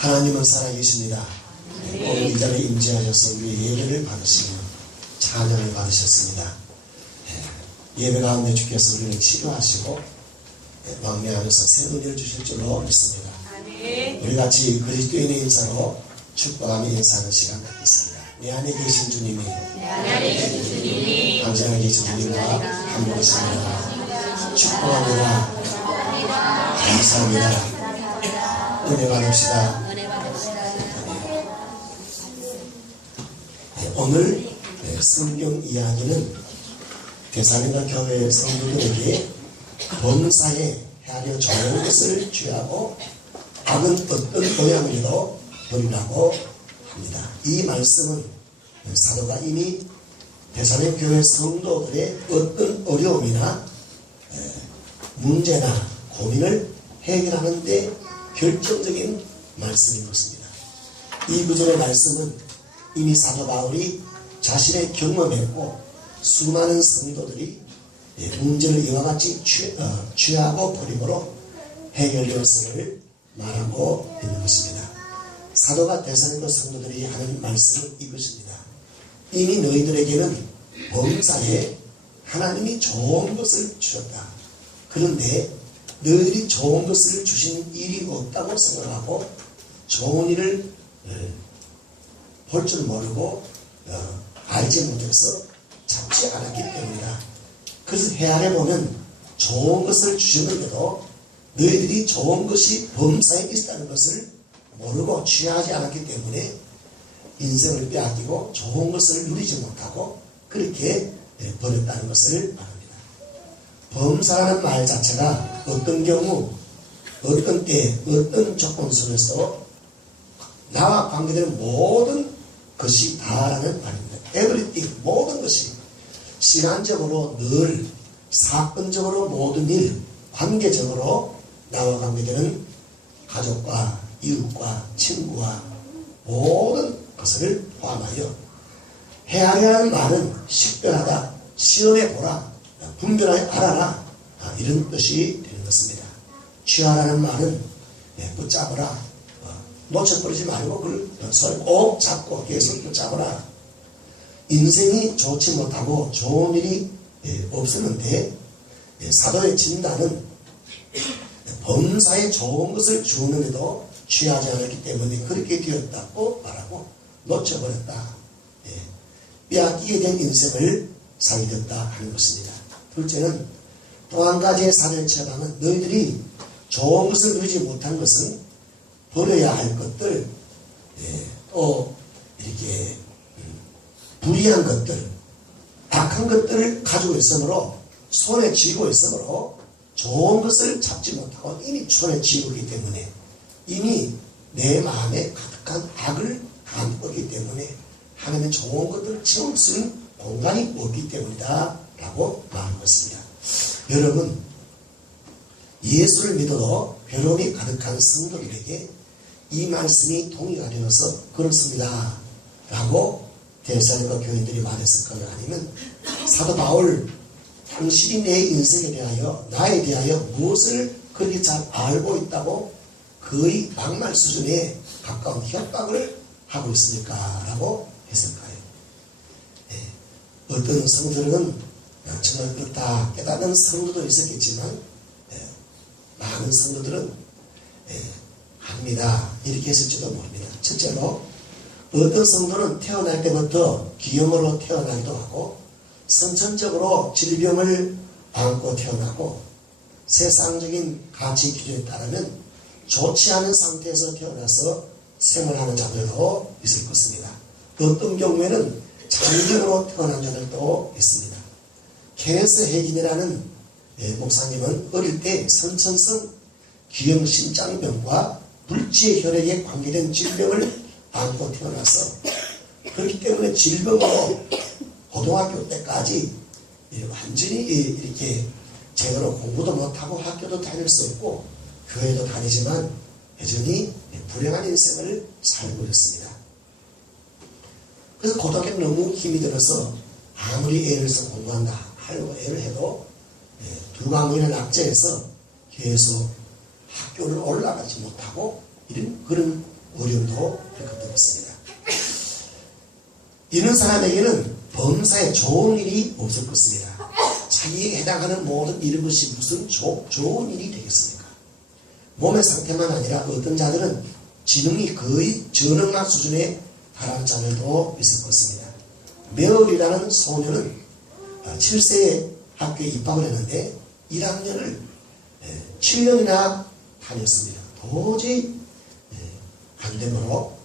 하나님은 살아계십니다. 오늘 이 자리에 임재하셔서 우리의 예배를 받으시고 찬양을 받으셨습니다. 예배 가운데 주께서 우리를 치료하시고 왕래하셔서 새 은혜를 주실 줄로 믿습니다. 우리 같이 그리스도인의 인사로 축복하며 인사하는 시간 갖겠습니다. 내 안에 계신 주님이 당장 안에 계신 주님과 함께하십니다. 축복합니다. 감사합니다. 은혜 받읍시다. 오늘 성경 이야기는 데살로니가 교회 성도들에게 범사에 헤아려 좋은 것을 취하고 악은 어떤 모양이라도 버리라고 합니다. 이 말씀은 사도가 이미 데살로니가 교회 성도들의 어떤 어려움이나 문제나 고민을 해결하는 데 결정적인 말씀인 것입니다. 이 구절의 말씀은 이미 사도 바울이 자신의 경험했고 수많은 성도들이 문제를 이와 같이 취하고 버림으로 해결되었음을 말하고 있는 것입니다. 사도가 데살로니가 성도들이 하는 말씀은 이것입니다. 이미 너희들에게는 범사에 하나님이 좋은 것을 주셨다. 그런데 너희들이 좋은 것을 주신 일이 없다고 생각하고 좋은 일을 볼 줄 모르고 알지 못해서 잡지 않았기 때문이다. 그래서 헤아려 보면 좋은 것을 주셨는데도 너희들이 좋은 것이 범사에 있다는 것을 모르고 취하지 않았기 때문에 인생을 빼앗기고 좋은 것을 누리지 못하고 그렇게 버렸다는 것을 말합니다. 범사라는 말 자체가 어떤 경우, 어떤 때, 어떤 조건 속에서 나와 관계되는 모든 것이 다라는 말입니다. everything, 모든 것이 시간적으로 늘 사건적으로 모든 일, 관계적으로 나와 관계되는 가족과 이웃과 친구와 모든 것을 포함하여 헤아려라는 말은 식별하다, 시험해보라, 분별하여 알아라, 이런 뜻이 되는 것입니다. 취하라는 말은 붙잡으라, 놓쳐버리지 말고 그걸 손에 꼭 잡고 계속 붙잡으라. 인생이 좋지 못하고 좋은 일이 없었는데 사도의 진단은 범사에 좋은 것을 주는데도 취하지 않았기 때문에 그렇게 되었다고 말하고 놓쳐버렸다. 빼앗기게 된 인생을 살게 됐다 하는 것입니다. 둘째는 또 한 가지의 사도의 처방은 너희들이 좋은 것을 누리지 못한 것은 버려야 할 것들, 또 이렇게 불의한 것들, 악한 것들을 가지고 있으므로 손에 쥐고 있으므로 좋은 것을 잡지 못하고 이미 손에 쥐고 있기 때문에 이미 내 마음에 가득한 악을 담고 있기 때문에 하나님의 좋은 것들을 채울 수 있는 공간이 없기 때문이다 라고 말한 것입니다. 여러분, 예수를 믿어도 괴로움이 가득한 성도들에게 이 말씀이 동의가 되어서 그렇습니다 라고 데살로니가 교인들이 말했을까요? 아니면 사도 바울 당신이 내 인생에 대하여 나에 대하여 무엇을 그렇게 잘 알고 있다고 거의 막말 수준에 가까운 협박을 하고 있습니까? 라고 했을까요? 어떤 성도들은 정말 그렇다 깨닫는 성도도 있었겠지만 많은 성도들은 합니다 이렇게 했을지도 모릅니다. 첫째로 어떤 성도는 태어날 때부터 기형으로 태어나기도 하고 선천적으로 질병을 안고 태어나고 세상적인 가치 기준에 따르면 좋지 않은 상태에서 태어나서 생활하는 자들도 있을 것입니다. 어떤 경우에는 장병으로 태어난 자들도 있습니다. 케네스 해긴이라는 목사님은 어릴 때 선천성 기형신장병과 불치의 혈액에 관계된 질병을 안고 태어나서 그렇기 때문에 질병으로 고등학교 때까지 완전히 이렇게 제대로 공부도 못하고 학교도 다닐 수 없고 교회도 다니지만 여전히 불행한 인생을 살고 있습니다. 그래서 고등학교 너무 힘이 들어서 아무리 애를 써 공부한다 하려고 애를 해도 두 과목이나 낙제해서 계속 학교를 올라가지 못하고 이런 그런 어려움도 할 것도 없습니다. 이런 사람에게는 범사에 좋은 일이 없을 것입니다. 자기에 해당하는 모든 이런 것이 무슨 좋은 일이 되겠습니까? 몸의 상태만 아니라 어떤 자들은 지능이 거의 전능한 수준에 달한 자들도 있을 것입니다. 메얼이라는 소녀는 7세에 학교에 입학을 했는데 1학년을 7년이나 다녔습니다. 도저히 안 되므로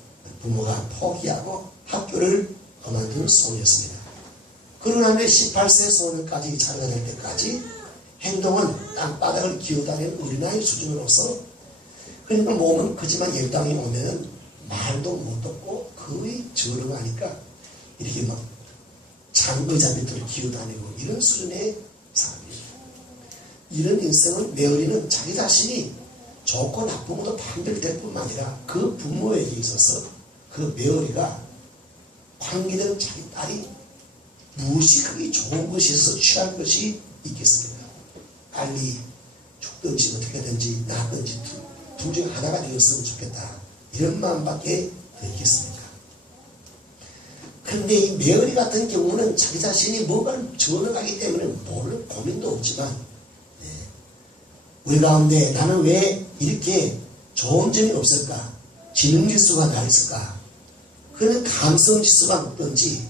부모가 포기하고 학교를 그만둔 소녀였습니다. 그러나 18세 소녀까지 자녀가 될 때까지 행동은 땅바닥을 기어다니는 어린아이 수준으로서 그러니까 몸은 크지만 열당이 오면은 말도 못 듣고 거의 저렁하니까 이렇게 막 장의자 밑으로 기어다니고 이런 수준의 사람이에요. 이런 인생은 메어리는 자기 자신이 좋고 나쁨으로 판별될 뿐만 아니라 그 부모에게 있어서 그 메어리가 관계된 자기 딸이 무엇이 그게 좋은 것이 있어서 취할 것이 있겠습니까? 빨리 죽든지 어떻게든지 낫든지 둘 중 하나가 되었으면 좋겠다. 이런 마음밖에 더 있겠습니까? 그런데 이 메어리 같은 경우는 자기 자신이 뭔가를 전능하기 때문에 모를 고민도 없지만 우리 가운데 나는 왜 이렇게 좋은 점이 없을까? 지능지수가 다 있을까? 그런 감성지수가 높든지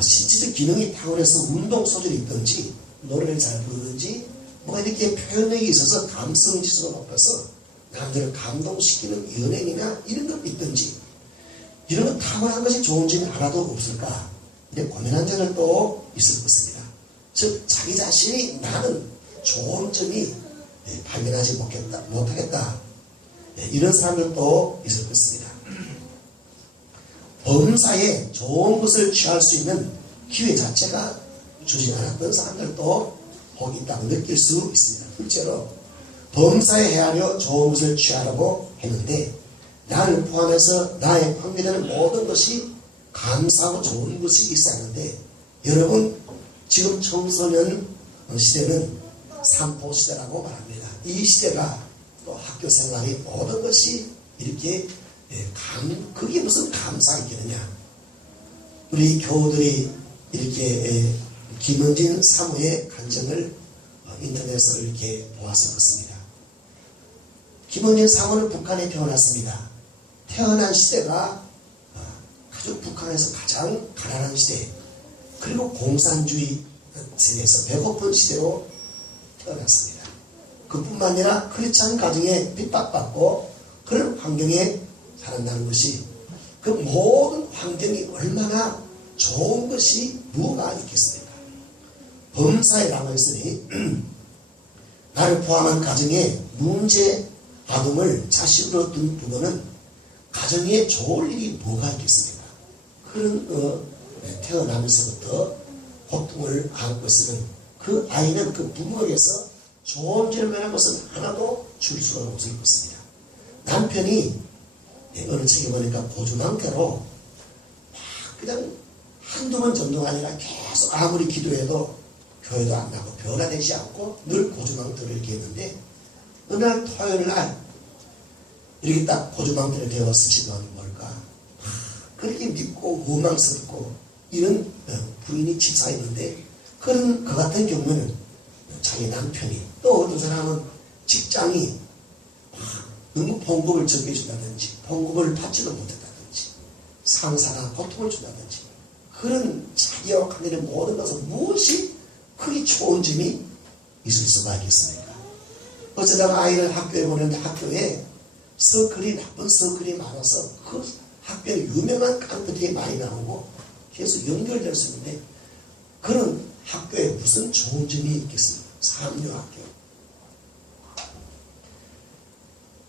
신체적 기능이 탁월해서 운동 소질이 있든지 노래를 잘 부르든지 뭐가 이렇게 표현력이 있어서 감성지수가 높아서 남들을 감동시키는 연예인이나 이런 것 있든지 이런 것 탁월한 것이 좋은 점이 하나도 없을까? 이렇게 고민한 자들도 있을 것입니다. 즉 자기 자신이 나는 좋은 점이 발견하지 못하겠다. 이런 사람들도 있을 것입니다. 범사에 좋은 것을 취할 수 있는 기회 자체가 주지 않았던 사람들도 복이 있다고 느낄 수 있습니다. 실제로 범사에 헤아려 좋은 것을 취하라고 했는데 나를 포함해서 나에 관계되는 모든 것이 감사하고 좋은 것이 있었는데 여러분 지금 청소년 시대는 삼포시대라고 말합니다. 이 시대가 또 학교 생활이 모든 것이 이렇게 그게 무슨 감사가 있겠느냐. 우리 교우들이 이렇게 김은진 사무의 간증을 인터넷으로 이렇게 보았을 것입니다. 김은진 사무는 북한에 태어났습니다. 태어난 시대가 아주 북한에서 가장 가난한 시대 그리고 공산주의 세대에서 배고픈 시대로 태어났습니다. 그뿐만 아니라 크리스찬 가정에 핍박받고 그런 환경에 살아나는 것이 그 모든 환경이 얼마나 좋은 것이 뭐가 있겠습니까? 범사에라고 했으니 나를 포함한 가정에 문제 아동을 자식으로 둔 부모는 가정에 좋을 일이 뭐가 있겠습니까? 그런 태어나면서부터 고통을 안고 있으면 그 아이는 그 부모에게서 좋은 질문한 것은 하나도 줄 수가 없을 것입니다. 남편이 어느 책에 보니까 고주망태로 그냥 한두 번 정도가 아니라 계속 아무리 기도해도 교회도 안 나고 변화되지 않고 늘 고주망태를 이렇게 했는데 어느 날 토요일 날 이렇게 딱 고주망태를 대어 스치더니 뭘까 그렇게 믿고 원망스럽고 이런 부인이 집사했는데 그런 그 같은 경우는 자기 남편이 또 어떤 사람은 직장이 너무 봉급을 적게 준다든지 봉급을 받지도 못했다든지 상사가 고통을 준다든지 그런 자기와 관계된 모든 것은 무엇이 크게 좋은 점이 있을 수가 있겠습니까? 어쩌다가 아이를 학교에 보내는데 학교에 서클이 나쁜 서클이 많아서 그 학교에 유명한 깡패들이 많이 나오고 계속 연결될 수 있는데 그런 학교에 무슨 좋은 점이 있겠습니까? 삼류학교.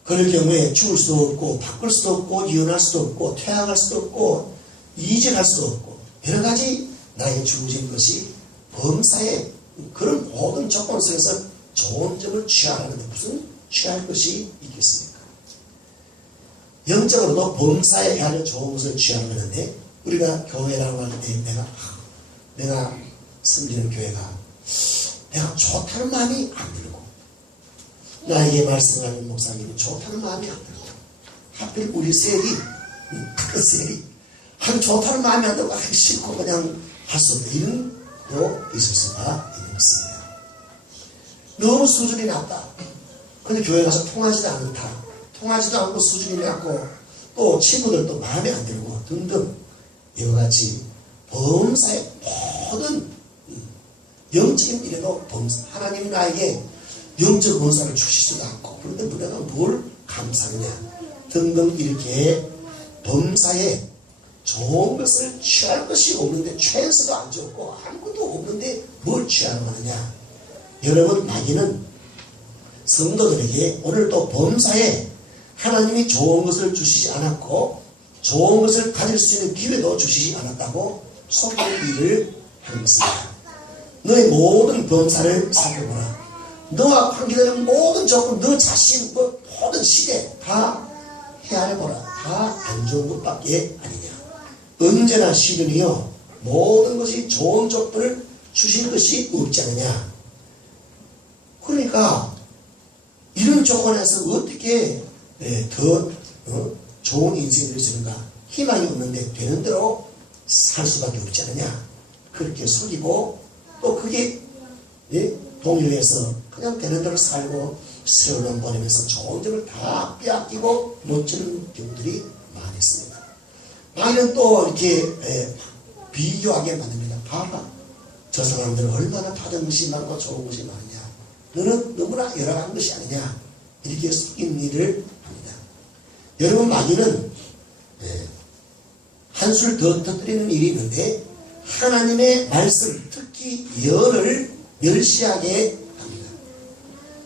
그럴 경우에 죽을 수도 없고 바꿀 수도 없고 이혼할 수도 없고 퇴학할 수도 없고 이직할 수도 없고 여러 가지 나에게 주어진 것이 범사에 그런 모든 조건 속에서 좋은 점을 취하라는데 무슨 취할 것이 있겠습니까? 영적으로도 범사에 헤아려 좋은 것을 취하라고 하는데 우리가 교회라고 할 때 내가 섬기는 교회가 내가 좋다는 마음이 안 들고 나에게 말씀하는 목사님이 좋다는 마음이 안 들고 하필 우리 셀이 그 셀이 아주 좋다는 마음이 안 들고 하기 싫고 그냥 할 수 없다 이런 거 있을 수가 있는 것입니다. 너무 수준이 낮다. 근데 교회 가서 통하지도 않다. 통하지도 않고 수준이 낮고 또 친구들도 마음에 안 들고 등등 이와 같이 범사의 모든 영적인 일에도 하나님이 나에게 영적 은사를 주시지도 않고 그런데 우리가 뭘 감사하느냐 등등 이렇게 범사에 좋은 것을 취할 것이 없는데 취해서도 안 좋고 아무것도 없는데 뭘 취하는 거느냐. 여러분 마귀는 성도들에게 오늘도 범사에 하나님이 좋은 것을 주시지 않았고 좋은 것을 가질 수 있는 기회도 주시지 않았다고 속이는 일을 하는 것입니다. 너의 모든 범사를 살펴보라. 너와 관계되는 모든 조건, 너 자신, 모든 시대 다 헤아려보라. 다 안 좋은 것밖에 아니냐. 언제나 시련이요 모든 것이 좋은 조건을 주신 것이 없지 않느냐. 그러니까 이런 조건에서 어떻게 더 좋은 인생이 될 수 있는가. 희망이 없는데 되는 대로 살 수밖에 없지 않느냐. 그렇게 속이고 또 그게 동요해서 그냥 되는 대로 살고 세월을 보내면서 좋은 점을 다 빼앗기고 놓치는 경우들이 많이 있습니다. 많이는 또 이렇게 비교하게 만듭니다. 봐봐. 저 사람들은 얼마나 받은 것이 많고 좋은 것이 많으냐. 너는 너무나 열악한 것이 아니냐. 이렇게 속이는 일을 합니다. 여러분 마귀는 한술 더 터뜨리는 일이 있는데 하나님의 말씀 특히 예언을 멸시하게 합니다.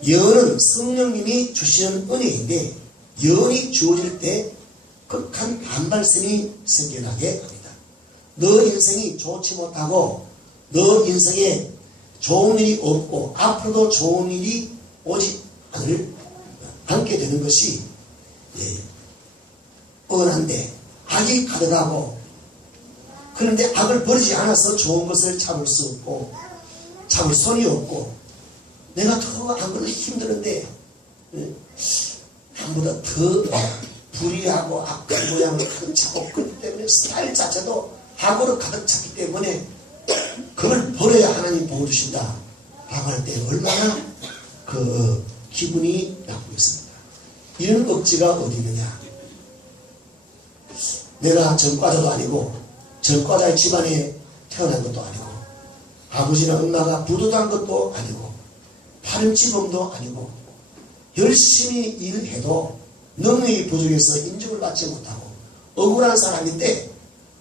예언은 성령님이 주시는 은혜인데 예언이 주어질 때 극한 반발심이 생겨나게 합니다. 너 인생이 좋지 못하고 너 인생에 좋은 일이 없고 앞으로도 좋은 일이 오지 않게 되는 것이 뻔한데 악이 가득하고 그런데 악을 버리지 않아서 좋은 것을 잡을 수 없고 잡을 손이 없고 내가 더 악을 힘드는데 남보다 더 불의하고 악한 모양을 가득 차고 그렇기 때문에 스타일 자체도 악으로 가득 찼기 때문에 그걸 버려야 하나님 보여주신다 라고 할 때 얼마나 그 기분이 나쁘겠습니까? 이런 억지가 어디 있느냐. 내가 전과자도 아니고 전과자의 집안에 태어난 것도 아니고 아버지나 엄마가 부도한 것도 아니고 파렴치범도 아니고 열심히 일해도 능력이 부족해서 인정을 받지 못하고 억울한 사람인데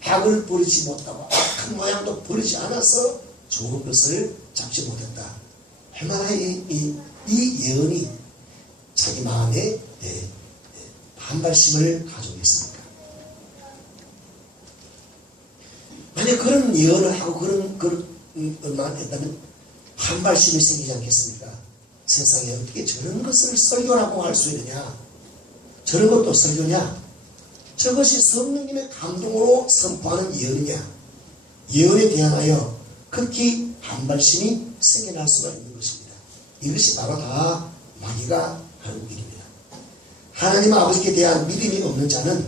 악을 버리지 못하고 악한 모양도 버리지 않아서 좋은 것을 잡지 못했다. 얼마나 이 예언이 자기 마음에 반발심을 가지고 있습니까? 만약 그런 예언을 하고 그런 얼마나 됐다면 반발심이 생기지 않겠습니까? 세상에 어떻게 저런 것을 설교라고 할 수 있느냐? 저런 것도 설교냐? 저것이 성령님의 감동으로 선포하는 예언이냐? 예언에 대하여 극히 반발심이 생겨날 수가 있는 것입니다. 이것이 바로 다 마귀가 하는 일입니다. 하나님 아버지께 대한 믿음이 없는 자는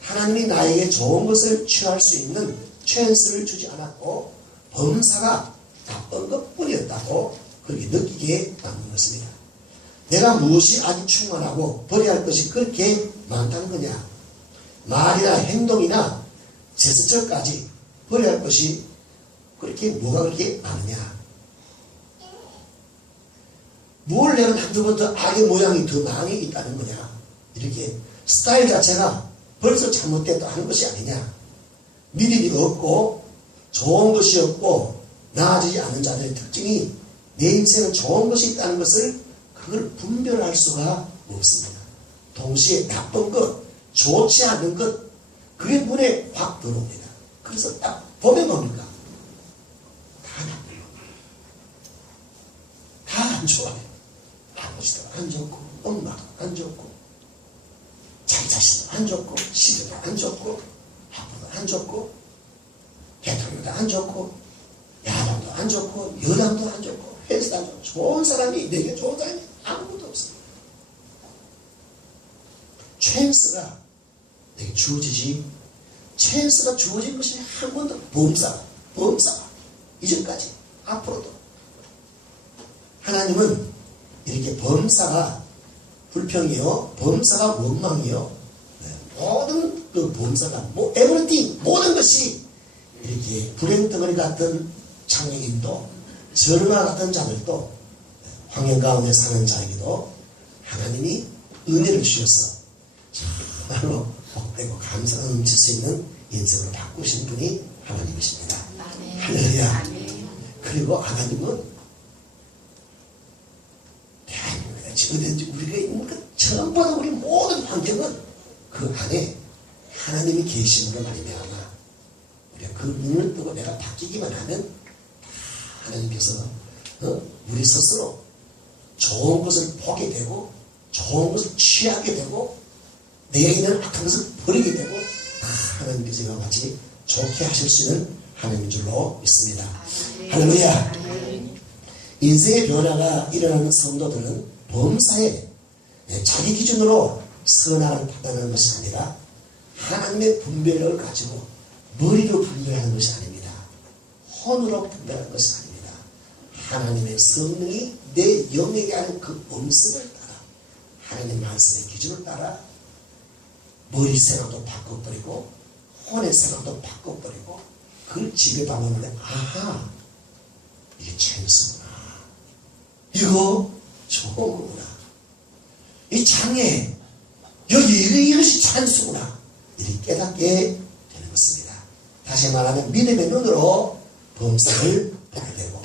하나님이 나에게 좋은 것을 취할 수 있는 찬스를 주지 않았고 범사가 나쁜 것뿐이었다고 그렇게 느끼게 만든 것입니다. 내가 무엇이 아주 충만하고 버려야 할 것이 그렇게 많다는 거냐. 말이나 행동이나 제스처까지 버려야 할 것이 그렇게 뭐가 그렇게 많으냐. 뭘 내가 한두번더 악의 모양이 더 많이 있다는 거냐. 이렇게 스타일 자체가 벌써 잘못됐다 하는 것이 아니냐. 믿음이 없고 좋은 것이 없고 나아지지 않는 자들의 특징이 내 인생은 좋은 것이 있다는 것을 그걸 분별할 수가 없습니다. 동시에 나쁜 것, 좋지 않은 것, 그게 눈에 확 들어옵니다. 그래서 딱 보면 뭡니까? 다 나쁜 것. 다 안 좋아해. 아버지도 안 좋고, 엄마도 안 좋고, 자기 자신도 안 좋고, 시대도 안 좋고, 학부도 안 좋고, 대통령도 안 좋고, 야당도 안 좋고, 여당도 안 좋고, 회사도 안 좋고, 좋은 사람이, 내게 좋은 사람이 아무것도 없습니다. 찬스가 내게 주어지지, 찬스가 주어진 것이 한 번도 범사가 이전까지 앞으로도 하나님은 이렇게 범사가 불평이요, 범사가 원망이요, 모든 그 범사가 에브리띵 모든 것이 이렇게 불행덩어리 같은 장애인도 전화 같은 자들도 황영 가운데 사는 자에게도 하나님이 은혜를 주셔서 정말로 복되고 감사가 넘칠 수 있는 인생을 바꾸신 분이 하나님이십니다. 할렐루야. 그리고 하나님은 대한민국에 어디든지 우리가 있는 것 전부다 우리 모든 환경은 그 안에 하나님이 계심으로 말미암아 우리가 그 눈을 뜨고 내가 바뀌기만 하면 하나님께서 우리 스스로 좋은 것을 보게 되고 좋은 것을 취하게 되고 내게 있는 악한 것을 버리게 되고 하나님께서 이와 같이 좋게 하실 수 있는 하나님인 줄로 믿습니다. 할렐루야. 인생의 변화가 일어나는 성도들은 범사에 자기 기준으로 선악을 판단하는 것이 아니라 하나님의 분별력을 가지고 머리로 분별하는 것이 아닙니다. 혼으로 분별하는 것이 아닙니다. 하나님의 성령이 내 영에게 하는 그 음성을 따라 하나님 말씀의 기준을 따라 머리 생각도 바꿔버리고 혼의 생각도 바꿔버리고 그걸 지배받는데 아하 이게 찬스구나, 이거 좋은 거구나, 이 장애 여기 이것이 찬스구나 이렇게 깨닫게 되는 것입니다. 다시 말하면 믿음의 눈으로 범사를 보게 되고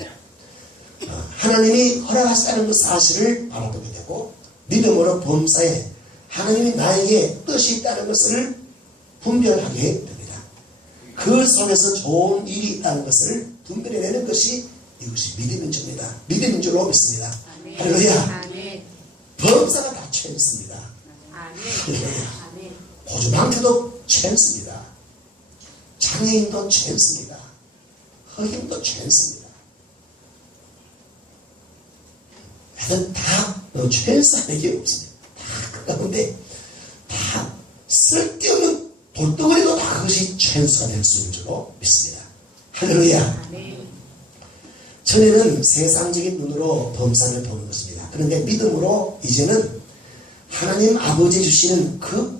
하나님이 허락하시다는 그 사실을 바라보게 되고 믿음으로 범사에 하나님이 나에게 뜻이 있다는 것을 분별하게 됩니다. 그 속에서 좋은 일이 있다는 것을 분별해내는 것이 이것이 믿음인 줄입니다. 믿음인 줄로 믿습니다. 할렐루야. 범사가 다 찬스입니다. 고주망태도 찬스입니다. 장애인도 찬스입니다. 흑인도 찬스입니다. 하여튼 다 찬스하는 게 없습니다. 다 그 가운데 다 쓸데없는 돌덩어리도 다 그것이 찬스가 될 수 있는 줄로 믿습니다. 할렐루야. 전에는 세상적인 눈으로 범사를 보는 것입니다. 그런데 믿음으로 이제는 하나님 아버지 주시는 그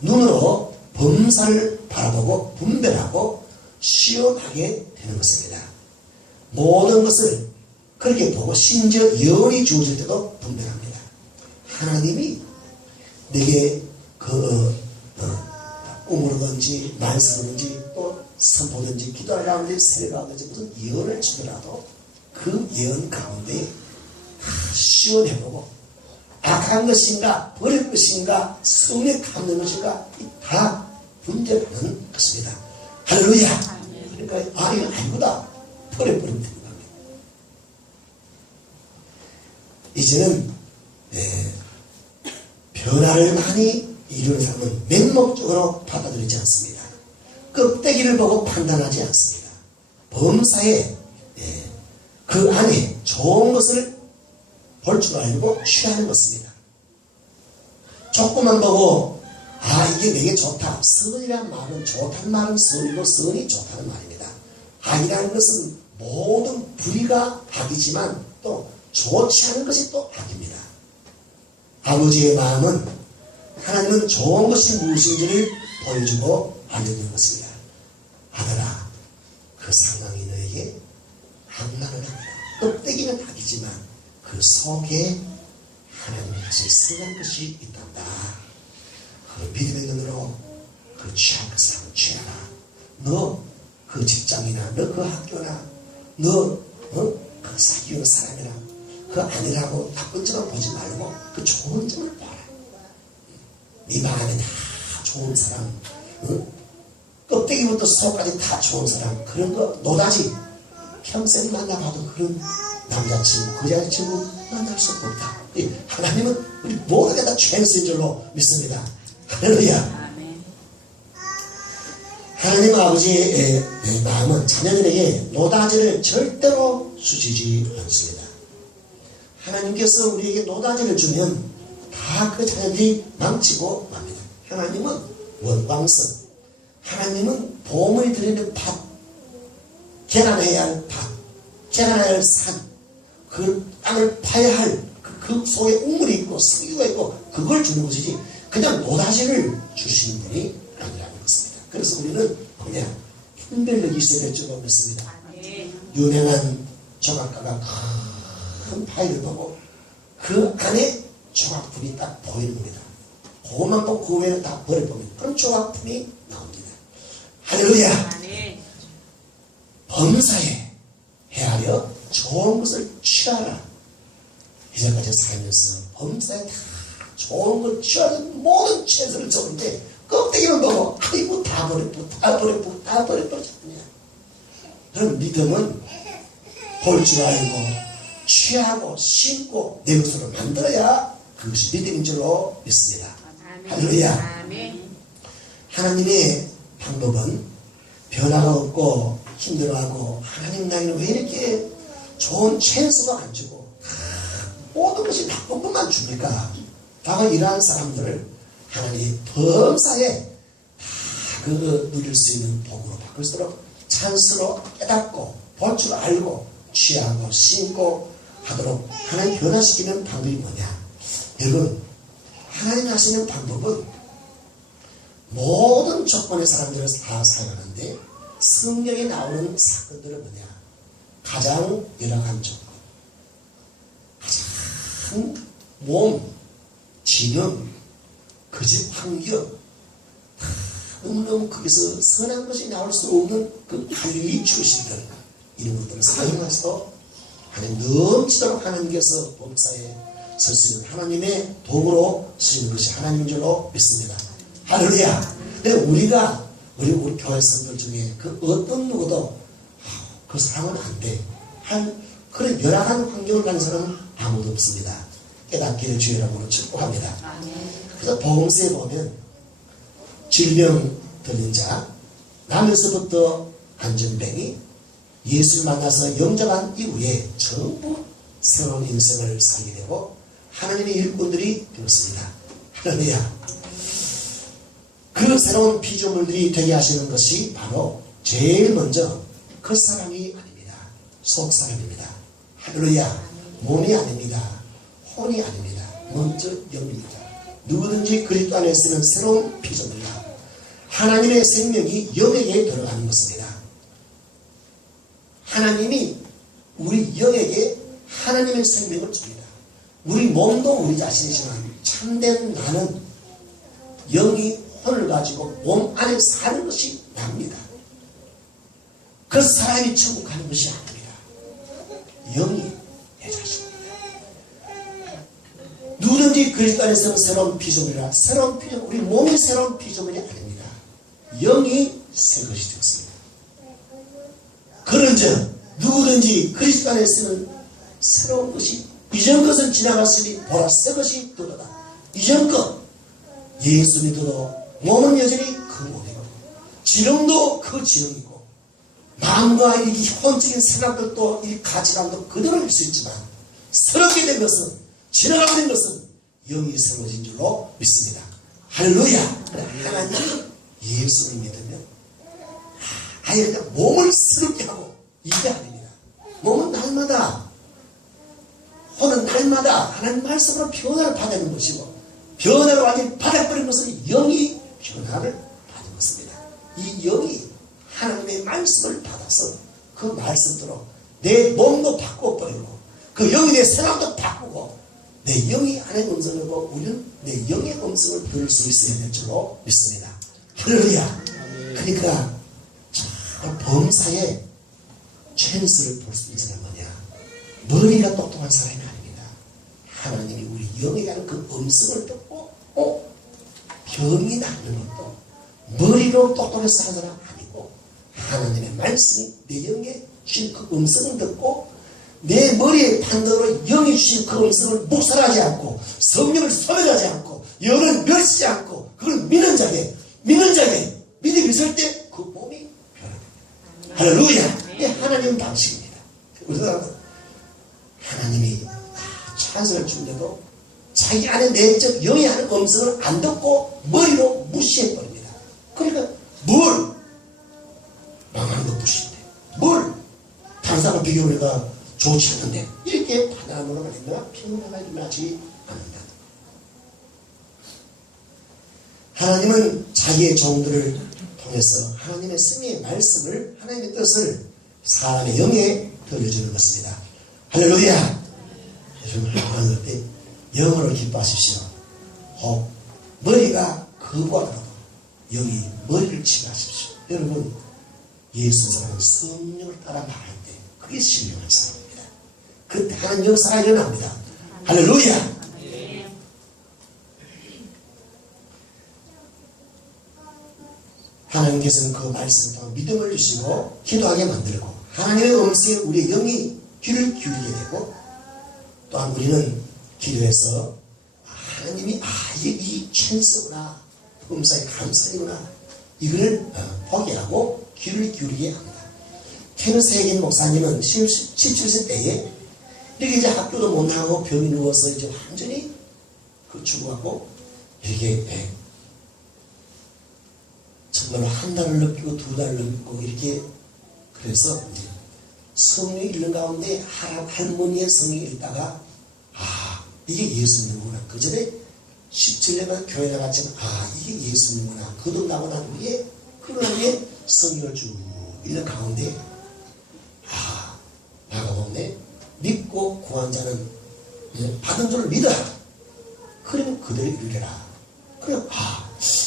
눈으로 범사를 바라보고 분별하고 시험하게 되는 것입니다. 모든 것을 그렇게 보고 심지어 예언이 주어질 때도 분별합니다. 하나님이 내게 꿈으로든지 말씀으로든지 또 선포든지 기도를 가운데 세례 가운데 무슨 예언을 주더라도 그 예언 가운데 다 시험해보고 악한 것인가 버릴 것인가 성에 감는 것인가 다 분별하는 것입니다. 할렐루야. 그러니까 이거 아니구나 버려버리면 되는 겁니다. 이제는 변화를 많이 이루는 사람은 맹목적으로 받아들이지 않습니다. 껍데기를 보고 판단하지 않습니다. 범사에 그 안에 좋은 것을 볼 줄 알고 취하는 것입니다. 조금만 보고 이게 내게 좋다. 선이라는 말은 좋다는 말은 선이고 선이 좋다는 말입니다. 악이라는 것은 모든 불의가 악이지만 또 좋지 않은 것이 또 악입니다. 아버지의 마음은 하나님은 좋은 것이 무엇인지를 보여주고 알려주는 것입니다. 아들아, 그 상황이 너에게 악란을 합니다. 껍데기는 악이지만 그 속에 하나님이 하실 선한 것이 있단다. 그 믿음의 눈으로 그 취할 것을 한번 취하라. 너 그 직장이나 너 그 학교나 너 그 사귀는 사람이나 그 아니라고 나쁜 점만 보지 말고 그 좋은 점을 봐라. 네 마음에 다 좋은 사람, 껍데기부터 속까지 다 좋은 사람, 그런 거 노다지 평생 만나봐도 그런 남자친구, 그 여자친구 만날 수 없다. 하나님은 우리 모든 게 다 찬스인 줄로 믿습니다. 할렐루야. 하나님 아버지의 마음은 자녀들에게 노다지를 절대로 주시지 않습니다. 하나님께서 우리에게 노다지를 주면 다 그 자녀들이 망치고 맙니다. 하나님은 원광선, 하나님은 보험을 드리는 밭, 개란해야 할 밭, 개란해야 할 산, 그 땅을 파야 할 그 속에 우물이 있고 석유가 있고 그걸 주는 것이지 그냥 노다지를 주시는 분이 아니라는 것입니다. 그래서 우리는 그냥 힘들게 있어야 될 줄 믿습니다. 유명한 조각가가 큰 파일을 보고 그 안에 조각품이 딱 보이는 겁니다. 그것만 보고 그 외에는 다 버려보면 그런 조각품이 나옵니다. 할렐루야. 범사에 헤아려 좋은 것을 취하라. 이제까지 살면서 범사에 다 좋은 걸 취하는 모든 최선을 줬는데 껍데기만 보고 아이고 다 버렸고 다 버렸고 다 버렸거든요. 그런 믿음은 볼 줄 알고 취하고 심고 내 것으로 만들어야 그것이 믿음인 줄로 믿습니다. 할렐루야. 하나님의 방법은 변화가 없고 힘들어하고 하나님 나에게는 왜 이렇게 좋은 찬스도 안 주고 모든 것이 나쁜 것만 줍니까? 다가 이러한 사람들을 하나님이 범사에 다 누릴 수 있는 복으로 바꿀수록 찬스로 깨닫고 볼 줄 알고 취하고 심고 하도록 하나님 변화시키는 방법이 뭐냐? 여러분, 하나님 하시는 방법은 모든 조건의 사람들을 다 사용하는데 성경에 나오는 사건들은 뭐냐? 가장 열악한 조건, 가장 몸, 지능, 그 집 환경, 너무너무 거기서 선한 것이 나올 수 없는 그 관리 출신들, 이런 것들을 사용해서 하나님 넘치도록 하나님께서 범사에 설 수 있는 하나님의 도구로 쓰시는 것이 하나님인 줄로 믿습니다. 할렐루야. 근데 우리가 우리 교회 선들 중에 그 어떤 누구도 그 사람은 안 돼. 그런 열악한 환경을 가는 사람은 아무도 없습니다. 깨닫기를 주의라고 축복합니다. 그래서 복음서에 보면 질병 들린 자, 나면서부터 안전뱅이, 예수를 만나서 영접한 이후에 전부 새로운 인생을 살게 되고 하나님의 일꾼들이 되었습니다. 할렐루야. 그 새로운 피조물들이 되게 하시는 것이 바로 제일 먼저 그 사람이 아닙니다. 속 사람입니다. 할렐루야. 몸이 아닙니다. 혼이 아닙니다. 먼저 영입니다. 누구든지 그리스도 안에 있으면 새로운 피조물이다. 하나님의 생명이 영에게 들어가는 것입니다. 하나님이 우리 영에게 하나님의 생명을 줍니다. 우리 몸도 우리 자신이지만 참된 나는 영이 혼을 가지고 몸 안에 사는 것이 납니다. 그 사람이 천국 가는 것이 아닙니다. 영이 내 자신입니다. 누구든지 그리스도 안에서는 새로운 피조물이라. 새로운 피조물, 우리 몸이 새로운 피조물이 아닙니다. 영이 새 것이 되었습니다. 그런즉 누구든지 그리스도 안에서는 새로운 것이, 이전 것은 지나갔으니 보라 새 것이 들어다. 이전 것, 예수 믿어도 몸은 여전히 그 몸이고 지능도 그 지능이고 마음과 이 혼적인 생각들도 이 가치관도 그대로일 수 있지만 새롭게 된 것은, 지나가게 된 것은 영이 새로워진 줄로 믿습니다. 할렐루야. 하나님이 예수를 믿으면 아예 그냥 몸을 새롭게 하고, 이게 아닙니다. 몸은 날마다, 혼은 날마다 하나님 말씀으로 변화를 받는 것이고, 변화를 완전히 받아버린 것은 영이 변화를 받은 것입니다. 이 영이 하나님의 말씀을 받아서 그 말씀대로 내 몸도 바꿔버리고 그 영이 내 생각도 바꾸고 내 영이 하나님의 음성을 보고 우리는 내 영의 음성을 들을 수 있어야 될 줄로 믿습니다. 할렐루야. 그러니까 범사에 찬스를 볼 수 있는 사람은 뭐냐? 머리가 똑똑한 사람이 아닙니다. 하나님이 우리 영에 대한 그 음성을 듣고 병이 낫는 것도 머리로 똑똑해서 하는 사람 아니고 하나님의 말씀이 내 영에 주신 그 음성을 듣고 내 머리의 판단으로 영이 주신 그 음성을 묵살하지 않고 성령을 소멸하지 않고 영을 멸시하지 않고 그걸 믿는 자에게 믿음이 있을 때 그 몸이 변합니다. 할렐루야. 이게 하나님 방식입니다. 그래서 하나님이 찬스를 주는데도 자기 안에 내적 영이 하는 음성을 안 듣고 머리로 무시해버립니다. 그러니까 뭘 망하는 거 무시해. 뭘 다른 사람 비교하니까 좋지 않는데 이렇게 판단하는 건 아닌가? 평온하게 일어나지 않는다. 하나님은 자기의 종들을 통해서 하나님의 승리의 말씀을, 하나님의 뜻을 사람의 영에 들려주는 것입니다. 할렐루야! 여러분 하나님 때 영어로 기뻐하십시오. 머리가 거부하더라도 영이 머리를 치료하십시오. 여러분 예수 사람은 성령을 따라 말할 때 그게 신령한 사람입니다. 그때 하나님 역사가 일어납니다. 할렐루야! 하나님께서는 그 말씀을 통해 믿음을 주시고 기도하게 만들고 하나님의 음성에 우리의 영이 귀를 기울이게 되고 또한 우리는 기도해서 하나님이 이게 이 찬스구나 음성이 감사이구나 이걸 보게 하고 귀를 기울이게 합니다. 케너스 해긴 목사님은 17세 때에 이렇게 이제 학교도 못 나가고 병이 누워서 이제 완전히 죽어가고 이렇게 정말로 한 달을 느끼고 두 달을 느끼고 이렇게 그래서 이제 성령이 있는 가운데 할머니의 성령이 있다가 이게 예수님이구나. 그 전에 17년간 교회 나갔지만 이게 예수님이구나. 거듭나고 난 후에 그러기에 성령을 쭉 있는 가운데 나가보네 믿고 구한 자는 받은 줄을 믿어라. 그러면 그대로 이루리라. 그럼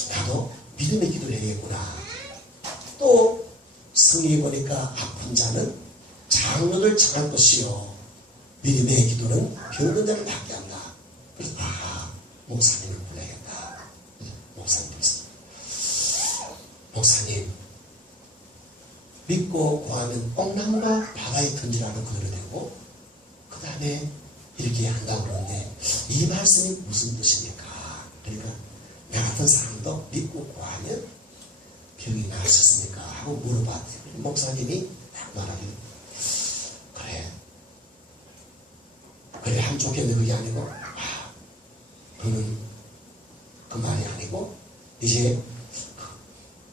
나도 믿음의 기도를 해야겠구나. 또 성경에 보니까 아픈 자는 장로를 청할 것이요 믿음의 기도는 병든 자를 낫게 한다. 그래서 목사님을 불러야겠다. 목사님 믿고 구하면 뽕나무가 바다에 던지라는 그대로 되고 그 다음에 이렇게 한다고 그러는데 이 말씀이 무슨 뜻입니까? 그러니까 나 같은 사람도 믿고 구하면 병이 나을 수 있습니까? 하고 물어봤대요. 목사님이 딱 말하기를 그래 한쪽에는 그게 아니고 그는 그 말이 아니고 이제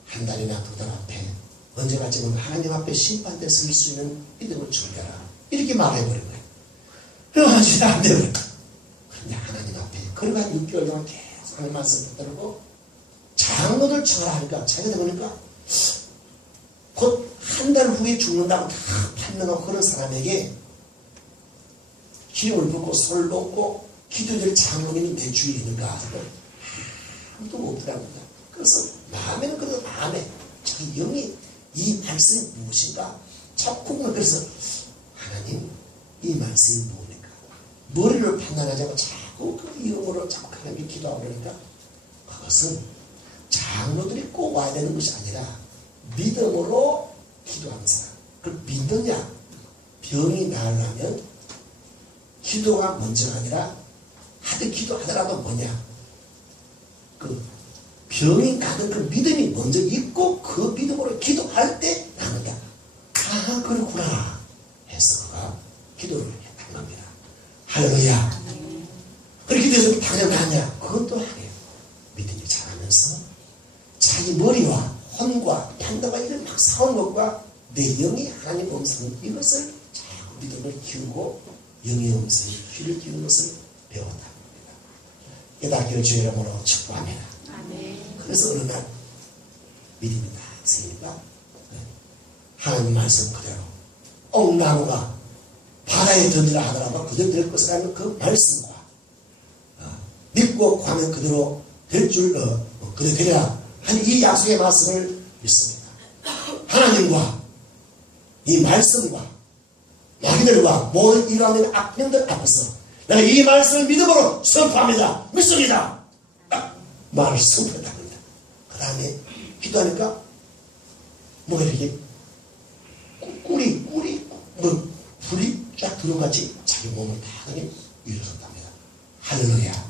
한 달이나 두 달 앞에 언제까지는 하나님 앞에 심판대 설 수 있는 믿음을 주려라 이렇게 말해버린 거예요. 그래가지고 안 되버린 거예요. 그런데 하나님 앞에 그러가 6개월 동안 계속 하나님 말씀 붙들고 장로들 청하라 하니까 자기가 보니까 곧 한 달 후에 죽는다고 다 판명하고 그런 사람에게 기름을 붓고 손을 놓고 기도될 장로님이 내 주위에 있는가 아무도 없더라고요. 그래서 마음에는 그래도 마음에 자기 영이 이 말씀이 무엇인가 자꾸 그래서 하나님 이 말씀이 뭡니까? 머리를 판단하자고 자꾸 그 이름으로 자꾸 하나님께 기도하고 그러니까 그것은 장로들이 꼭 와야 되는 것이 아니라 믿음으로 기도하는 사람. 그걸 믿느냐? 병이 나으려면 기도가 먼저가 아니라 기도하더라도 뭐냐? 그 병이 가는 그 믿음이 먼저 있고 그 믿음으로 기도할 때 나는다. 그렇구나 해서 그가 기도를 했단 겁니다. 할렐루야. 그렇게 돼서 당연하냐? 그것도 아니에요. 믿음이 자라면서 자기 머리와 혼과 판단과 이런 막 싸우는 것과 내 영이 하나님 음성 이것을 자꾸 믿음을 키우고 영의 음성에 귀를 기울이는 것을 배웠다는 겁니다. 깨닫기를 주의 이름으로 축복합니다. 그래서 어느 날 믿음이 딱 생기니까 하나님 말씀 그대로 옥나무가 바다에 던지라 하더라도 그대로 될 것을 아는 그 말씀과 믿고 구하면 그대로 될 줄 그대로 되리라 하는 이 약속의 말씀을 믿습니다. 하나님과 이 말씀과 마귀들과 모든 일어나는 악령들 앞에서 내가 이 말씀을 믿음으로 선포합니다. 믿습니다. 말을 선포했다 합니다. 그 다음에 기도하니까 뭐가 이렇게 꿀이 불이 쫙 들어같이 자기 몸을 다 그냥 일어섰답니다. 할렐루야.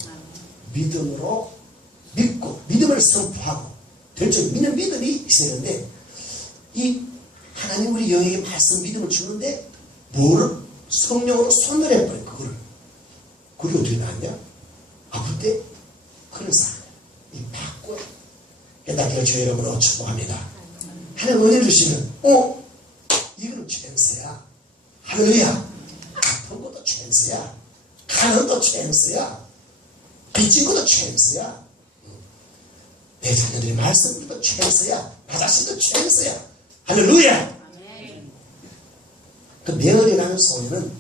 믿음으로 믿고 믿음을 선포하고 될 줄 믿는 믿음이 있어야 되는데 이 하나님 우리 영에게 말씀 믿음을 주는데 뭐를 성령으로 손들어버린 그거를 그게 어떻게 나왔냐? 그런 사람이 받고 깨닫기를 주의 이름으로 축복합니다. 하나님 은혜 주시면 이거는 최행서야. 할렐루야. 아픈 것도 최행서야. 가는 것도 최행서야. 빚진 것도 최행서야. 내 자녀들이 말씀 듣는 최행서야. 나 자신도 최행서야. 할렐루야. 그 며느리라는 소녀는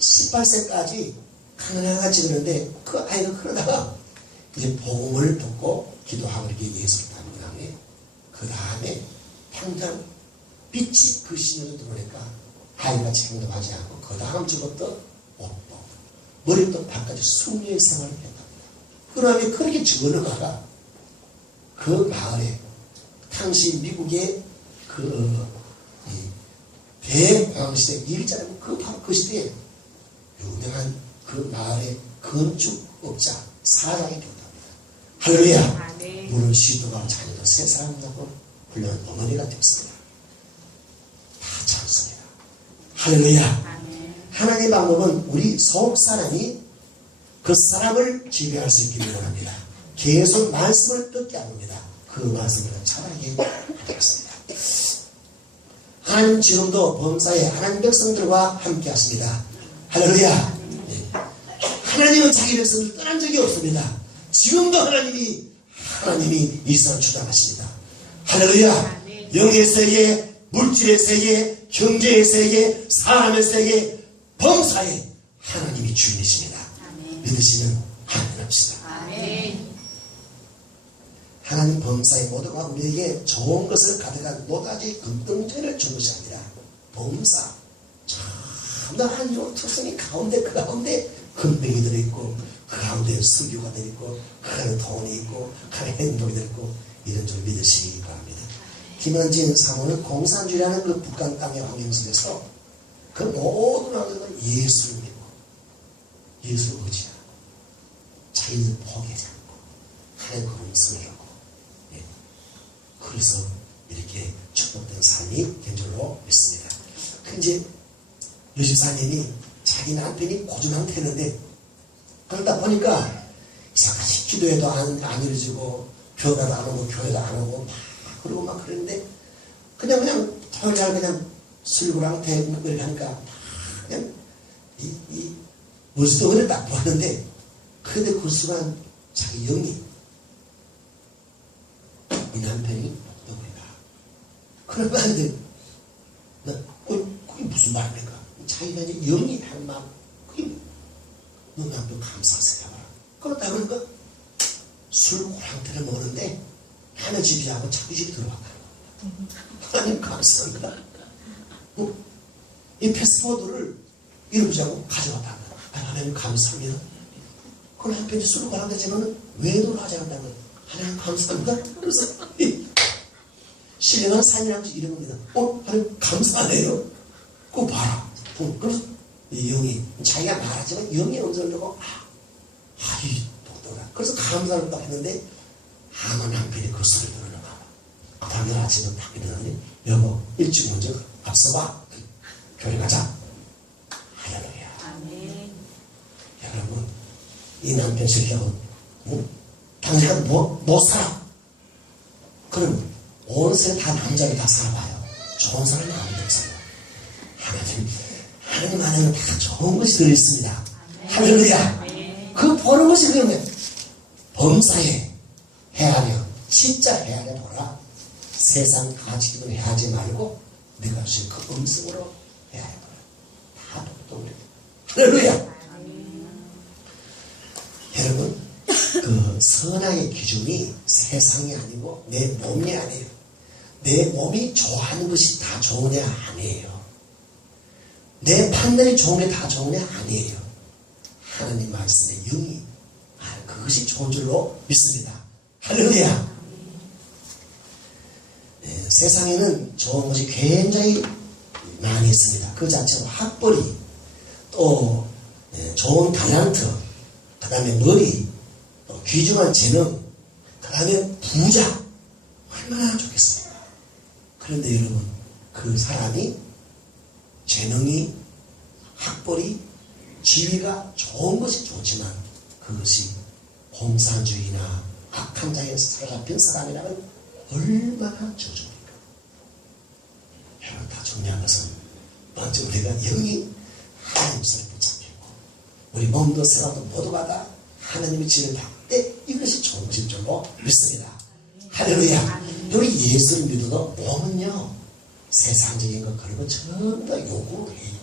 18세까지 가난하게 그러는데 그 아이가 그러다가 이제 복음을 듣고 기도하고 이렇게 예수를 닮은 다음에 그 다음에 당장 빛이 그 시녀로 들어오니까 아이같이 행동하지 않고 그 다음 주부터 옷도 머리부터 발까지 숙녀의 생활을 했답니다. 그 다음에 그렇게 죽어나가가 그 마을에 당시 미국의 그 대광시대 일자리고 바로 그 시대에 유명한 그 마을의 건축업자 사장이 되었답니다. 할렐루야. 물론 시도가 자녀도 세 사람 낳고 훌륭한 어머니가 되었습니다. 다 찬송이다. 할렐루야. 하나님의 방법은 우리 속 사람이 그 사람을 지배할 수 있기를 원합니다. 계속 말씀을 듣게 합니다. 그 말씀을 잘하게 하겠습니다. 하나님 지금도 범사에 하나님 백성들과 함께 하십니다. 할렐루야. 네. 하나님은 자기 백성을 떠난 적이 없습니다. 지금도 하나님이 이스라엘 주장하십니다. 할렐루야. 영의 세계, 물질의 세계, 경제의 세계, 사람의 세계, 범사에 하나님이 주인이십니다. 믿으시면 아멘합시다. 하나님 범사의 모두가 우리에게 좋은 것을 가져간 노다지 금덩이를 준 것이 아니라 범사 참다한 요 투성이 가운데 그 가운데 금덩이 들어있고 그 가운데 석유가 들어있고 그 안에 돈이 있고 그 안에 행복이 들어있고 이런 줄 믿으시기 바랍니다. 김현진 사모는 공산주의라는 그 북한 땅의 환경 속에서 그 모든 왕들은 예수를 믿고 예수를 의지하고 자기를 포기하지 않고 하나님의 음성을 듣고 그래서 이렇게 축복된 삶이 된 줄로 믿습니다. 그 이제 요집사님이 자기 남편이 고주망태는데 그러다 보니까 이상하게 기도해도 안 이루어지고 교회도 안 오고 교회도 안 오고 막 그러고 막 그랬는데 그냥 토요일날 그냥 술구랑 대국 이렇게 하니까 그냥 이 물수도원을 딱 보았는데 그런데 그 순간 자기 영이 이 남편이 누구인가? 그러면 안 돼. 그게 무슨 말입니까? 자기가 이제 영이 한 말, 그게 너 남편 감사하세요. 그렇다 보니까 술 고랑태를 먹는데 남의 집이하고 자기 집이 들어왔다. 하나님 감사합니다. 이 패스포드를 이러자고 가져왔다. 하나님 감사합니다. 그 남편이 술 고랑태 집에는 외도를 하지 않는다는 거예요. 하나님 감사합니다. 그래서 신령한 삶이라고 이런 겁니다. 하나님 감사하네요. 그거 봐라. 그래서 이 영이 자기가 말하지만 영의 음성을 듣고 이 똑똑하다. 그래서 감사를 딱 했는데 아마 남편이 그 소리를 들으나 봐. 그 다음날 아침에 딱 일어나니 여보 일찍 먼저 앞서봐. 교회 가자. 할렐루야. 아멘. 여러분 이 남편 실력은 당신은 못 살아. 그럼 온 세계 다 남자를 다 살아봐요. 좋은 사람이 아무도 없어요. 하나님 안에는 다 좋은 것이 들어있습니다. 할렐루야. 그 보는 것이 그러면 범사에 헤아려 진짜 헤아려 보라. 세상 가치기는 헤아지 말고 네가 주신 그 음성으로 헤아려 보라. 다 똑똑해. 할렐루야. 여러분 그 선악의 기준이 세상이 아니고 내 몸이 아니에요. 내 몸이 좋아하는 것이 다 좋으냐 아니에요. 내 판단이 좋은 게 다 좋은 게 아니에요. 하나님 말씀의 영이 그것이 좋은 줄로 믿습니다. 할렐루야. 네, 세상에는 좋은 것이 굉장히 많이 있습니다. 그 자체로 학벌이 또 좋은 탤런트 그 다음에 머리 또 귀중한 재능 그 다음에 부자 얼마나 좋겠습니까? 그런데 여러분 그 사람이 재능이 학벌이 지위가 좋은 것이 좋지만 그것이 공산주의나 악한 자에서 사로잡힌 사람이라면 얼마나 저주입니까? 여러분, 다 중요한 것은 먼저 우리가 영이 하나님 손에 붙잡히고 우리 몸도 생각도 모두가 다 하나님의 지혜를 받을 때 이것이 좋은 것인 줄로 믿습니다. 할렐루야. 우리 예수를 믿어도 몸은요 세상적인 것 그런 거 전부 다 요구해요.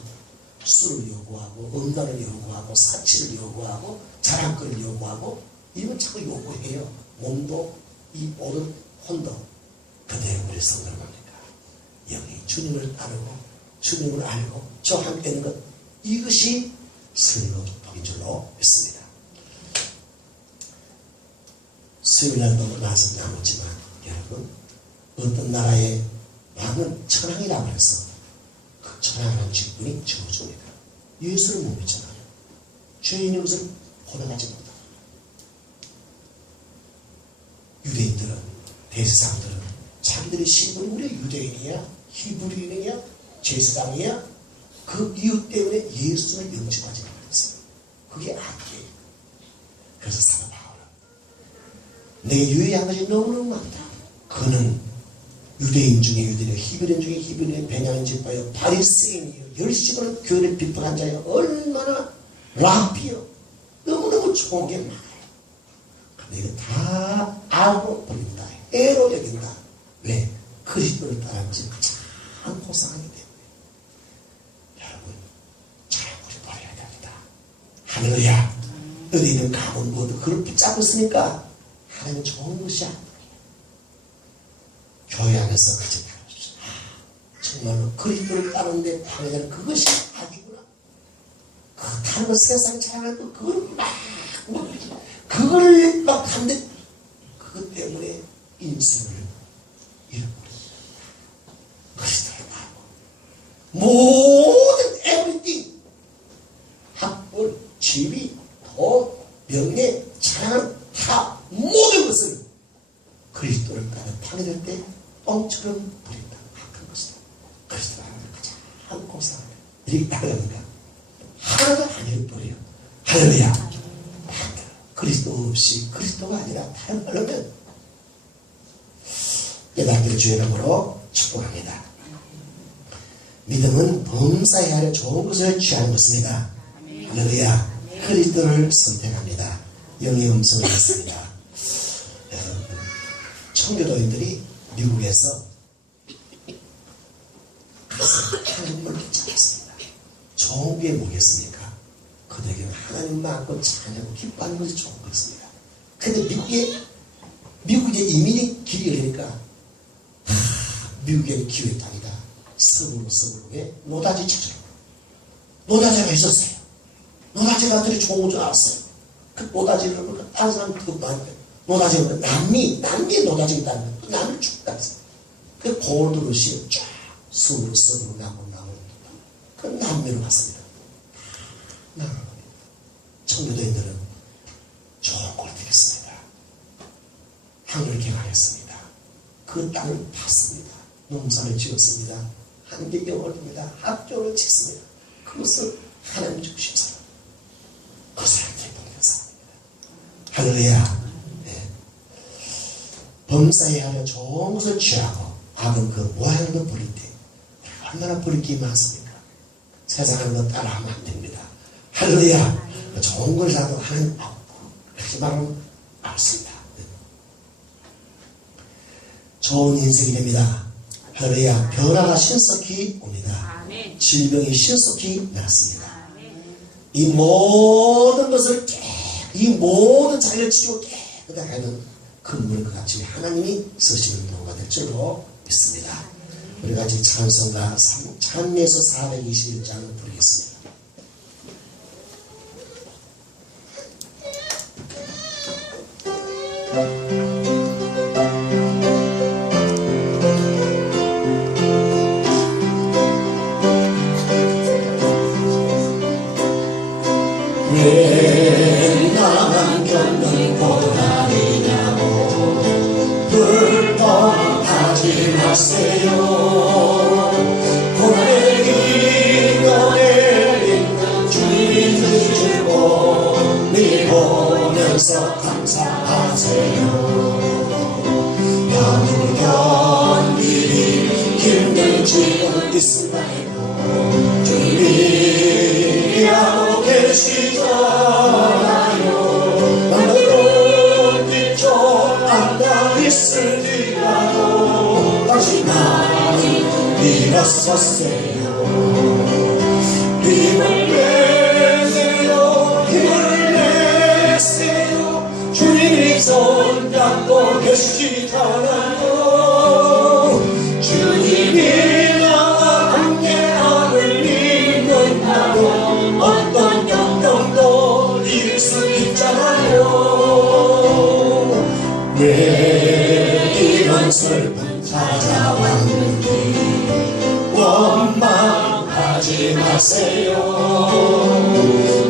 술을 요구하고 음란을 요구하고 사치를 요구하고 자랑거리를 요구하고 이건 자꾸 요구해요. 몸도 이 모든 혼도. 근데 우리 성도는 뭡니까? 영이 주님을 따르고 주님을 알고 저 함께 있는 것 이것이 승리로 복인 줄로 믿습니다. 수요일날도 말씀 나눴지만 여러분 어떤 나라의 왕은 천황이라고 해서 그 천황이라는 직분이 저주입니다. 예수를 못 믿잖아요. 죄인의 것을 고백하지 못하고 유대인들은 대제사장들은 자기들의 신분이 우리 유대인이야 히브리인이야 제사장이야 그 이유 때문에 예수를 영접하지 못했어요. 그게 악이에요. 그래서 사도 바울은 내게 유의한 것이 너무너무 많다. 그는 유대인 중에 유대인, 히브리인 중에 히브리인, 베냐민 지파여, 바리새인이요, 열심으로 교회를 비판한 자여, 얼마나 랍비요, 너무너무 좋은 게 많아요. 근데 이거 다 악으로 버린다, 애로 여긴다. 왜? 그리스도를 따르는 것이 참 고상하기 때문에. 여러분, 잘 우리 버려야 됩니다. 할렐루야. 어디 있는 가문 모두 그걸 붙잡고 있으니까 하나님 좋은 것이 아니에요. 교회 안에서 같이 다루십시오. 정말로 그리스도를 따르는데 방해되는 그것이 악이구나. 그 다른 거 세상에 자랑하고 그걸 그걸 막 하는데 그것 때문에 인생을 잃어버렸어요. 그리스도를 따르고 모든 에브리띵 학벌, 지위, 돈, 명예, 자랑 다 모든 것을 그리스도를 따라 파괴될 때 똥처럼 버린다. 악한 것이다. 그리스도를 하나님 가장 고상하다. 이렇게 따르는가? 하나도 안 잃어버려요. 할렐루야. 그리스도 없이 그리스도가 아니라 다른 말로는 깨닫기를 주의 이름으로 축복합니다. 믿음은 범사에 하려 좋은 것을 취하는 것입니다. 할렐루야. 그리스도를 선택합니다. 영의 음성을 듣습니다. 청교도인들이 미국에서 가서 하나님을 붙잡았습니다. 좋은 게 뭐겠습니까? 그들에게는 하나님만 안고 찬양하고 기뻐하는 것이 좋은 것입니다. 근데 미국에 이민이 길이 열리니까 미국의 기후의 땅이다. 서부에 노다지 체제로 노다지가 있었어요. 노다지가 들이 좋은 줄 알았어요. 그 노다지를 보니까 다른 사람 더 많이 노다지가 남미 노다지가 있다는 거예요. 남을 죽다 했어요. 그 골드로시 쫙 서부로 나고 그 남미로 갔습니다. 청교도인들은 좋은 꼴을 되겠습니다. 하늘을 개방했습니다. 그 땅을 팠습니다. 농사를 지었습니다. 한개 영월입니다. 학교를 짓습니다. 그것을 하나님 주신 사람. 그 사람들이 복된 사람입니다. 할렐루야. 네. 범사에 하려 좋은 것을 취하고 악은 그 모양도 버릴 때 얼마나 버릴 게 많습니까? 세상하는 거 따라하면 안 됩니다. 할렐루야. 좋은 것이라도 하나님 그렇게 말하면 알습니다. 좋은 인생이 됩니다. 할렐루야. 변화가 신속히 옵니다. 질병이 신속히 낫습니다. 이 모든 것을 이 모든 자기를 치고 깨끗하게 하는 근본과 같이 하나님이 쓰시는 도가 될 줄로 믿습니다. 우리가 지금 찬송가 찬미에서 421장을 부르겠습니다. 왜 나만 겪는 고난이냐고 불평하지 마세요. 고난의 기도에 있는 주님을 주고 미 보면서 감사하세요. 있을까요? 주님이라고 계시잖아요. 나는 뒤쪽 앉아 있을지라도 다시 많이 일어섰어요. 힘을 내세요, 힘을 내세요. 주님이 손잡고 계시잖아요. 주님이 나와 함께함을 믿는다면 어떤 역경도 이길 수 있잖아요. 왜 이런 슬픔 찾아왔는지 원망하지 마세요.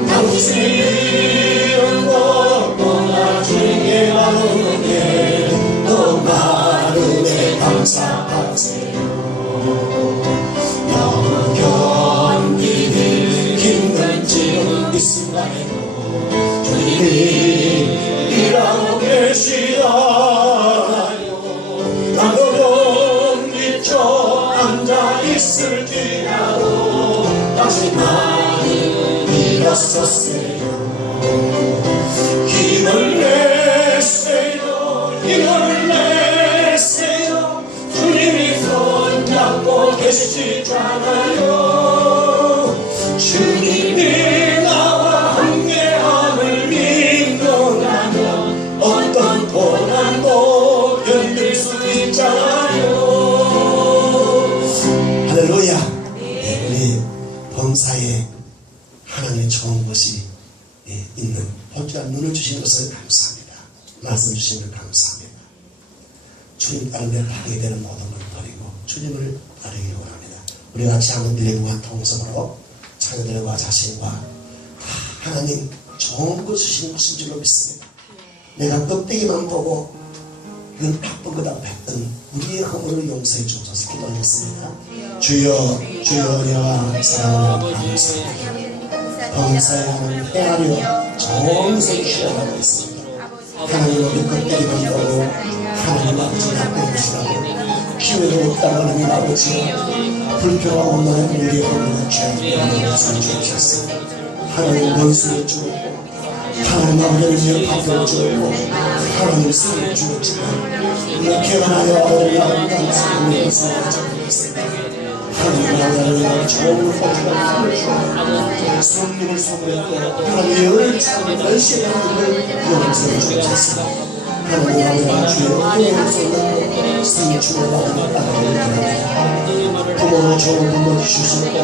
당신은 걷고 나중에 나누네 또 나름에 감사하세요. 너무 견디기 힘든 지금 이 순간에도 주님이라고 계시잖아요. 나는 뒤쪽 앉아 있을지라도 다시 많이 일어섰어요. 힘을 내세요, 힘을 내세요. 주님이 손잡고 계시잖아요. 주님이 나와 함께함을 믿는다면 어떤 고난도 견딜 수 있잖아요. 할렐루야. 우리 범사에 하나님의 좋은 것이 있는 복잡한 눈을 주신 것을 감사합니다. 말씀 주신 것 감사합니다. 주님 다른 데를 하게 되는 모든 걸 버리고 주님을 따르기를 원합니다. 우리 같이 한번 일레구한 통성으로 자녀들과 자신과 하나님 좋은 것 주신 것인 줄로 믿습니다. 내가 껍데기만 보고 이건 나쁜 거다 했던 우리의 허물을 용서해 주옵소서 기도하겠습니다. 주여 주여 사랑하는 감사합니다. 범사에 하나님 헤아려 좋은 것을 취하고 있습니다. 하나님 우리 껍데기만 보고 하나님 아버지 나쁜 것이라고 기회도 없다고 하나님 아버지 불평하고 나는 우리의 허물을 죄악을 용서해 주옵소서. 하나님 원수를 주었고 하나님 아버지를 위해 주었고 하나님 삶을 주었지만 이렇게 하나님 아버지를 아름다운 삶을 위해서 주었습니다. 하나님 아버지를 좋은 것과 힘을 주었고 성령을 소개했고 하나님의 열을 주고 열심히 하나님을 용서해 주옵소서. 하나님 아버지 주의 은혜를 쏟았고 성령 주의 마음을 따라오게 부모로 좋은 부모 주셨고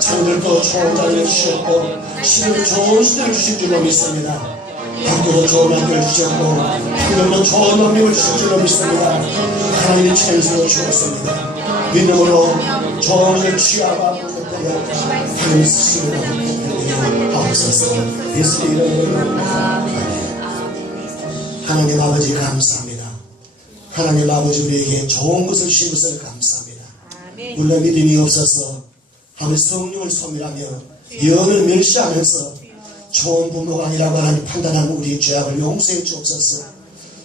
자녀들도 좋은 자녀를 주셨고 시대도 좋은 시대를 주신 줄로 믿습니다. 학교도 좋은 학교를 주셨고 학교도 좋은 학력을 주신 줄로 믿습니다. 하나님이 천수로 주었습니다. 믿음으로 좋은 것을 취하고 하나님 스스로 하옵소서. 예수 이름으로 하나님 아버지 감사합니다. 하나님 아버지 우리에게 좋은 것을 주신 것을 감사합니다. 우리가 믿음이 없어서 하나님 성령을 소멸하며 영을 멸시하면서 좋은 부모가 아니라고 하나님 판단하는 우리의 죄악을 용서해 주옵소서.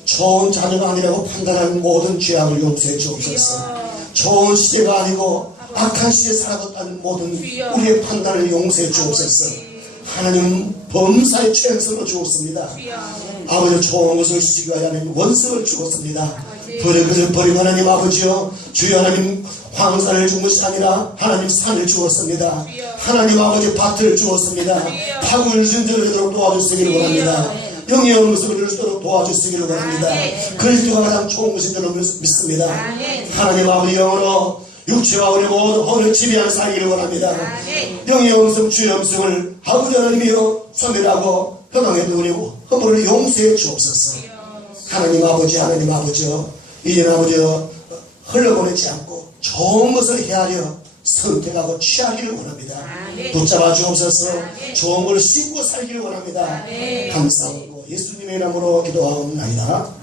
좋은 자녀가 아니라고 판단하는 모든 죄악을 용서해 주옵소서. 좋은 시대가 아니고 악한 시대에 살아갔다는 모든 우리의 판단을 용서해 주옵소서. 하나님 범사의 최선을 주었습니다. 아버지 좋은 것을 주시기 위하여 하나님 원성을 주었습니다. 버리고 하나님 아버지여 주여 하나님 황산을 준 것이 아니라 하나님 산을 주었습니다. 하나님 아버지 밭을 주었습니다. 파국을 진절하도록 도와주시기를 원합니다. 영의 음성을 주도록 도와주시기를 원합니다. 그리스도가 가장 좋은 것인 줄로 믿습니다. 하나님 아버지 영으로 육체와 우리 모든 혼을 지배하는 살기를 원합니다. 영의 음성 주의 음성을 아버지 하나님이여 소멸하고 허망해도 우리 허물을 용서해 주옵소서. 하나님 아버지여 이제 아버지여 흘러보내지 않고 좋은 것을 헤아려 선택하고 취하기를 원합니다. 붙잡아 주옵소서. 좋은 것을 씹고 살기를 원합니다. 감사하고 예수님의 이름으로 기도하옵나이다.